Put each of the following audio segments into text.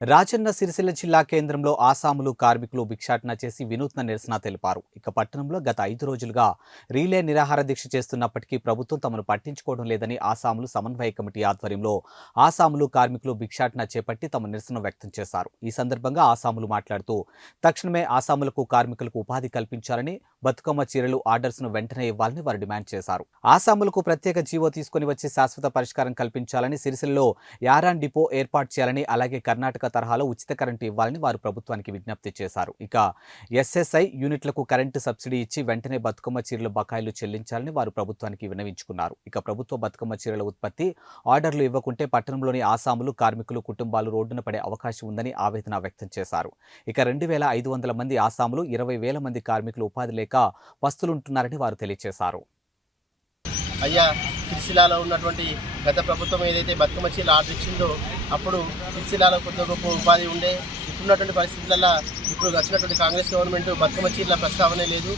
రాజన్న సిరిసిల్ల జిల్లా కేంద్రంలో ఆసాములు కార్మికులు భిక్షాటన చేసి వినూత్న నిరసన తెలిపారు. ఇక పట్టణంలో గత ఐదు రోజులుగా రీలే నిరాహార దీక్ష చేస్తున్నప్పటికీ ప్రభుత్వం తమను పట్టించుకోవడం లేదని ఆసాములు సమన్వయ కమిటీ ఆధ్వర్యంలో ఆసాములు కార్మికులు భిక్షాటన చేపట్టి తమ నిరసన వ్యక్తం చేశారు. ఈ సందర్భంగా ఆసాములు మాట్లాడుతూ తక్షణమే ఆసాములకు కార్మికులకు ఉపాధి కల్పించాలని బతుకమ్మ చీరలు ఆర్డర్స్ను వెంటనే ఇవ్వాలని వారు డిమాండ్ చేశారు. ఆసాములకు ప్రత్యేక జీవో తీసుకుని వచ్చి శాశ్వత పరిష్కారం కల్పించాలని సిరిసిల్లో యారాన్ డిపో ఏర్పాటు చేయాలని అలాగే కర్ణాటక తరహాలో ఉచిత కరెంటు ఇవ్వాలని వారు ప్రభుత్వానికి విజ్ఞప్తి చేశారు. ఇక ఎస్ఎస్ఐ యూనిట్లకు కరెంటు సబ్సిడీ ఇచ్చి వెంటనే బతుకమ్మ చీరల బకాయిలు చెల్లించాలని వారు ప్రభుత్వానికి విన్నవించుకున్నారు. ఇక ప్రభుత్వ బతుకమ్మ చీరల ఉత్పత్తి ఆర్డర్లు ఇవ్వకుంటే పట్టణంలోని ఆసాములు కార్మికులు కుటుంబాలు రోడ్డున పడే అవకాశం ఉందని ఆవేదన వ్యక్తం చేశారు. ఇక రెండు వేల ఐదు వందల మంది ఆసాములు ఇరవై వేల మంది కార్మికులు ఉపాధి లేక పస్తులుంటున్నారని వారు తెలియజేశారు అయ్యా సిరిసిల్లాలో ఉన్నటువంటి గత ప్రభుత్వం ఏదైతే బతుకమ్మ చీరలు ఆర్డర్ ఇచ్చిందో అప్పుడు సిరిసిల్లాలో కొంత గొప్ప ఉపాధి ఉండే. ఇప్పుడున్నటువంటి పరిస్థితులలో ఇప్పుడు వచ్చినటువంటి కాంగ్రెస్ గవర్నమెంట్ బతుకమ్మ చీరల ప్రస్తావనే లేదు.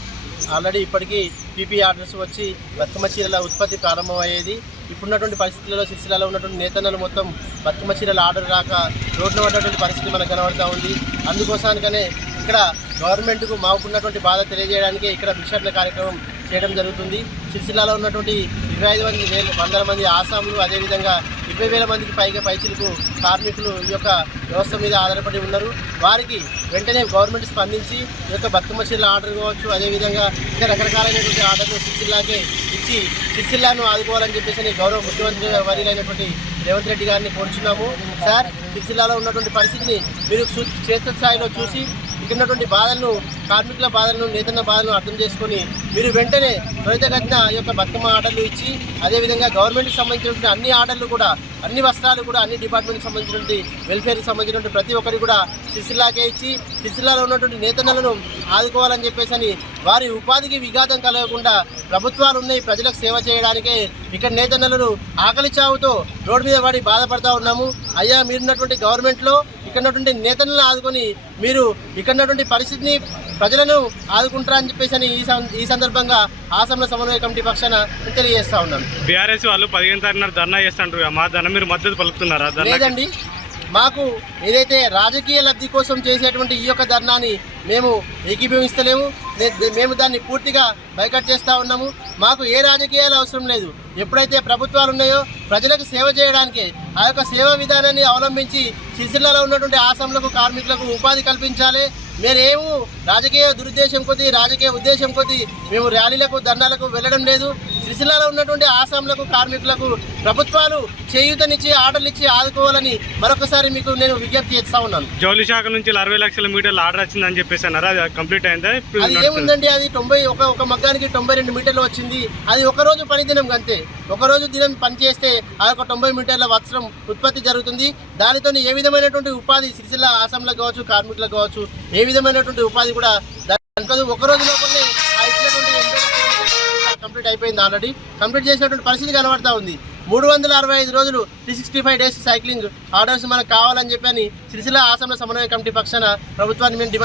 ఆల్రెడీ ఇప్పటికీ పీపీ ఆర్డర్స్ వచ్చి బతుకమ్మ చీరల ఉత్పత్తి ప్రారంభమయ్యేది. ఇప్పుడున్నటువంటి పరిస్థితులలో సిరిసిల్లాలో ఉన్నటువంటి నేతన్నలు మొత్తం బతుకమ్మ చీరల ఆర్డర్ రాక రోడ్డున ఉన్నటువంటి పరిస్థితి మనకు కనబడతా ఉంది. అందుకోసానికనే ఇక్కడ గవర్నమెంట్కు మాకున్నటువంటి బాధ తెలియజేయడానికి ఇక్కడ భిక్షాటన కార్యక్రమం చేయడం జరుగుతుంది. సిరిసిల్లాలో ఉన్నటువంటి ఇరవై ఐదు మంది వందల మంది ఆసాములు అదేవిధంగా ఇరవై వేల మందికి పైగా పైచిలకు కార్మికులు ఈ యొక్క వ్యవస్థ మీద ఆధారపడి ఉన్నారు. వారికి వెంటనే గవర్నమెంట్ స్పందించి ఈ యొక్క బతుకమ్మ చీరల ఆర్డర్ కావచ్చు అదేవిధంగా ఇంకా రకరకాలైనటువంటి ఆర్డర్లు సిరిసిల్లాకే ఇచ్చి సిరిసిల్లాను ఆదుకోవాలని చెప్పేసి గౌరవ ముఖ్యమంత్రి వర్యులైనటువంటి రేవంత్ రెడ్డి గారిని కోరుచున్నాము సార్ సిరిసిల్లాలో ఉన్నటువంటి పరిస్థితిని మీరు క్షేత్రస్థాయిలో చూసి ఇక్కడ ఉన్నటువంటి బాధలను కార్మికుల బాధలను నేతన్న బాధలను అర్థం చేసుకొని మీరు వెంటనే త్వరితగతిన ఈ యొక్క బతుకమ్మ ఆర్డర్లు ఇచ్చి అదేవిధంగా గవర్నమెంట్కి సంబంధించినటువంటి అన్ని ఆర్డర్లు కూడా అన్ని వస్త్రాలు కూడా అన్ని డిపార్ట్మెంట్కి సంబంధించినటువంటి వెల్ఫేర్కి సంబంధించినటువంటి ప్రతి ఒక్కరికి కూడా సిరిసిల్లాకే ఇచ్చి సిరిసిల్లాలో ఉన్నటువంటి నేతన్నలను ఆదుకోవాలని చెప్పేసి అని వారి ఉపాధికి విఘాతం కలగకుండా ప్రభుత్వాలు ఉన్నాయి ప్రజలకు సేవ చేయడానికే. ఇక్కడ నేతన్నలను ఆకలి చావుతో రోడ్డు మీద పడి బాధపడతా ఉన్నాము. అయ్యా మీరున్నటువంటి గవర్నమెంట్లో ఇక్కడ ఉన్నటువంటి నేతలను ఆదుకొని మీరు ఇక్కడ ఉన్నటువంటి పరిస్థితిని ప్రజలను ఆదుకుంటారా అని చెప్పేసి అని ఈ సందర్భంగా ఆసంలో సమన్వయ కమిటీ పక్షాన తెలియజేస్తా ఉన్నాను. బీఆర్ఎస్ వాళ్ళు పదిహేను తారీఖున ధర్నా చేస్తుంటారు. మా ధర్నా మీరు మద్దతు పలుకుతున్నారా? లేదండి. మాకు ఏదైతే రాజకీయ లబ్ధి కోసం చేసేటువంటి ఈ యొక్క ధర్నాని మేము ఏకీభవిస్తలేము మేము దాన్ని పూర్తిగా బైకట్ చేస్తూ ఉన్నాము. మాకు ఏ రాజకీయాలు అవసరం లేదు. ఎప్పుడైతే ప్రభుత్వాలు ఉన్నాయో ప్రజలకు సేవ చేయడానికి ఆ యొక్క సేవా విధానాన్ని అవలంబించి సిరిసిల్లలో ఉన్నటువంటి ఆసంలకు కార్మికులకు ఉపాధి కల్పించాలి. మేమేమో రాజకీయ దురుద్దేశం కొద్దీ రాజకీయ ఉద్దేశం కొద్దీ మేము ర్యాలీలకు ధర్నాలకు వెళ్ళడం లేదు. సిరిసిల్లలో ఉన్నటువంటి ఆసాంలకు కార్మికులకు ప్రభుత్వాలు చేయూతనిచ్చి ఆర్డర్లు ఇచ్చి ఆదుకోవాలని మరొకసారి మీకు నేను విజ్ఞప్తి చేస్తా ఉన్నాను. జౌలి శాఖ నుంచి అరవై లక్షల మీటర్లు ఆర్డర్ వచ్చిందని చెప్పేసి అన్నారు. అది కంప్లీట్ అయిందా? అది. ఏముందండి? అది తొంభై ఒక ఒక మగ్గానికి తొంభై రెండు మీటర్లు వచ్చింది. అది ఒక రోజు పని దినం అంతే. ఒక రోజు దినం పని చేస్తే ఆ యొక్క తొంభై మీటర్ల వస్త్రం ఉత్పత్తి జరుగుతుంది. దానితో ఏ విధమైనటువంటి ఉపాధి సిరిసిల్ల ఆసాంలకు కావచ్చు కార్మికులకు కావచ్చు ఏ విధమైనటువంటి ఉపాధి కూడా దాని ఒక రోజు లోపలనే కంప్లీట్ అయిపోయింది ఆల్రెడీ. కంప్లీట్ చేసినటువంటి పరిస్థితి కనబడతా ఉంది. మూడు వందల అరవై ఐదు రోజులు three sixty five days cycling orders మనకు కావాలని చెప్పని సిరిసిల్ల ఆసంలో సమన్వయ కమిటీ పక్షాన ప్రభుత్వాన్ని మేము డిమాండ్